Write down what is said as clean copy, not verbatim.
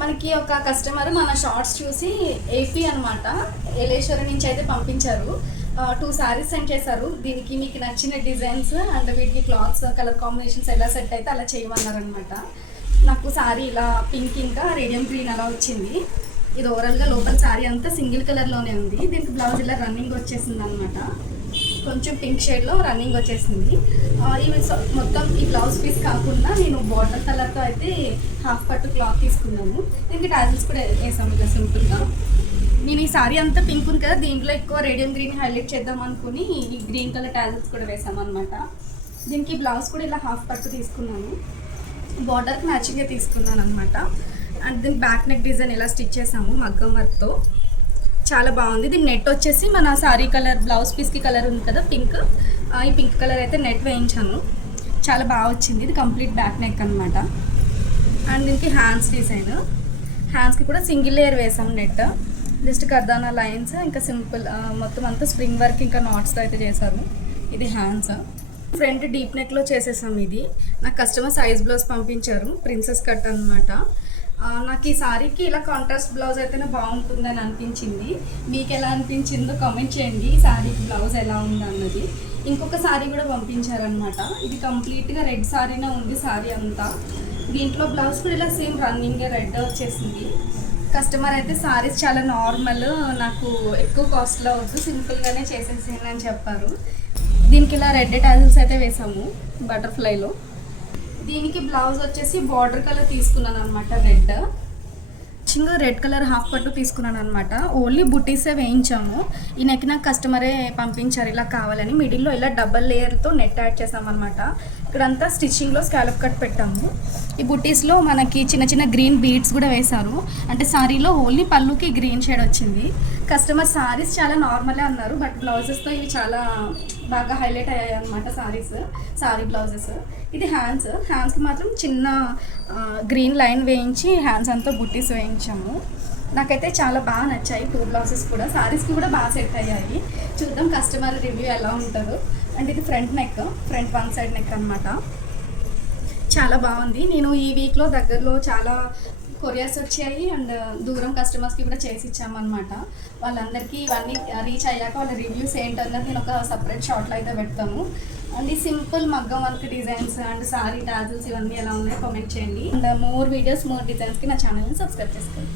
మనకి ఒక కస్టమర్ మన షార్ట్స్ చూసి ఏపీ అనమాట, ఏలేశ్వరం నుంచి అయితే పంపించారు. 2 సారీస్ సెండ్ చేశారు. దీనికి మీకు నచ్చిన డిజైన్స్ అండ్ వీటికి క్లాత్స్ కలర్ కాంబినేషన్స్ ఎలా సెట్ అయితే అలా చేయమన్నారనమాట. నాకు సారీ ఇలా పింక్ ఇంకా రేడియం గ్రీన్ అలా వచ్చింది. ఇది ఓవరాల్గా లోపల సారీ అంతా సింగిల్ కలర్లోనే ఉంది. దీనికి బ్లౌజ్ ఇలా రన్నింగ్ వచ్చేసింది అనమాట. కొంచెం పింక్ షేడ్లో రన్నింగ్ వచ్చేసింది. ఇవి మొత్తం ఈ బ్లౌజ్ పీస్ కాకుండా నేను బార్డర్ కలర్తో అయితే హాఫ్ కట్ క్లాత్ తీసుకున్నాను. దీనికి టాజిల్స్ కూడా వేసాము ఇలా సింపుల్గా. నేను ఈ సారీ అంతా పింక్ ఉంది కదా, దీంట్లో ఎక్కువ రేడియం గ్రీన్ హైలైట్ చేద్దాం అనుకుని ఈ గ్రీన్ కలర్ టాజిల్స్ కూడా వేసాము అనమాట. దీనికి బ్లౌజ్ కూడా ఇలా హాఫ్ కట్ తీసుకున్నాను. బార్డర్కి మ్యాచింగ్గా తీసుకున్నాను అనమాట. అండ్ దీనికి బ్యాక్ నెక్ డిజైన్ ఇలా స్టిచ్ చేసాము మగ్గం వర్క్తో. చాలా బాగుంది. దీని నెట్ వచ్చేసి మన సారీ కలర్, బ్లౌజ్ పీస్కి కలర్ ఉంది కదా పింక్, ఈ పింక్ కలర్ అయితే నెట్ వేయించాను. చాలా బాగా వచ్చింది. ఇది కంప్లీట్ బ్యాక్ నెక్ అనమాట. అండ్ దీనికి హ్యాండ్స్ డిజైన్, హ్యాండ్స్కి కూడా సింగిల్ లేయర్ వేసాము నెట్. జస్ట్ కర్దానా లైన్స్ ఇంకా సింపుల్ మొత్తం అంతా స్ప్రింగ్ వర్క్ ఇంకా నాట్స్తో అయితే చేశారు. ఇది హ్యాండ్స్. ఫ్రంట్ డీప్ నెక్లో చేసేసాము. ఇది నాకు కస్టమర్ సైజ్ బ్లౌజ్ పంపించారు, ప్రిన్సెస్ కట్ అనమాట. నాకు ఈ సారీకి ఇలా కాంట్రాస్ట్ బ్లౌజ్ అయితేనే బాగుంటుందని అనిపించింది. మీకు ఎలా అనిపించిందో కామెంట్ చేయండి. ఈ సారీకి బ్లౌజ్ ఎలా ఉంది అన్నది. ఇంకొక సారీ కూడా పంపించారనమాట. ఇది కంప్లీట్గా రెడ్ సారీనే ఉంది సారీ అంతా. దీంట్లో బ్లౌజ్ కూడా ఇలా సేమ్ రన్నింగ్గా రెడ్ వచ్చేసింది. కస్టమర్ అయితే సారీస్ చాలా నార్మల్, నాకు ఎక్కువ కాస్ట్లో వద్దు, సింపుల్గానే చేసేసాను అని చెప్పారు. దీనికి ఇలా రెడ్ టాజిల్స్ అయితే వేసాము బటర్ఫ్లైలో. దీనికి బ్లౌజ్ వచ్చేసి బార్డర్ కలర్ తీసుకున్నాను అనమాట, రెడ్ కలర్ హాఫ్ పట్టు తీసుకున్నాను అనమాట. ఓన్లీ బుటీసే వేయించాము. ఈ నెక్ నాకు కస్టమరే పంపించారు ఇలా కావాలని. మిడిల్లో ఇలా డబల్ లేయర్తో నెట్ యాడ్ చేసామన్నమాట. ఇక్కడంతా స్టిచ్చింగ్లో స్కాలప్ కట్ పెట్టాము. ఈ బుటీస్లో మనకి చిన్న చిన్న గ్రీన్ బీడ్స్ కూడా వేశారు. అంటే సారీలో ఓన్లీ పళ్ళుకి గ్రీన్ షేడ్ వచ్చింది. కస్టమర్ సారీస్ చాలా నార్మలే అన్నారు, బట్ బ్లౌజెస్తో ఇవి చాలా బాగా హైలైట్ అయ్యాయి అనమాట సారీ బ్లౌజెస్. ఇది హ్యాండ్స్కి మాత్రం చిన్న గ్రీన్ లైన్ వేయించి హ్యాండ్స్ అంతా బుట్టీస్ వేయించాము. నాకైతే చాలా బాగా నచ్చాయి 2 బ్లౌజెస్ కూడా. సారీస్కి కూడా బాగా సెట్ అయ్యాయి. చూద్దాం కస్టమర్ రివ్యూ ఎలా ఉంటుందో. అండ్ ఇది ఫ్రంట్ వన్ సైడ్ నెక్ అనమాట. చాలా బాగుంది. నేను ఈ వీక్లో దగ్గరలో చాలా కొరియర్స్ వచ్చాయి అండ్ దూరం కస్టమర్స్కి కూడా చేసి ఇచ్చామన్నమాట. వాళ్ళందరికీ ఇవన్నీ రీచ్ అయ్యాక వాళ్ళ రివ్యూస్ ఏంటన్నది నేను ఒక సపరేట్ షార్ట్లో అయితే పెడతాను. అండ్ ఈ సింపుల్ మగ్గం work designs and sorry tassels ఇవన్నీ ఎలా ఉన్నాయో కామెంట్ చేయండి. అండ్ మోర్ వీడియోస్, మోర్ డిజైన్స్కి నా ఛానల్ని సబ్స్క్రైబ్ చేసుకోండి.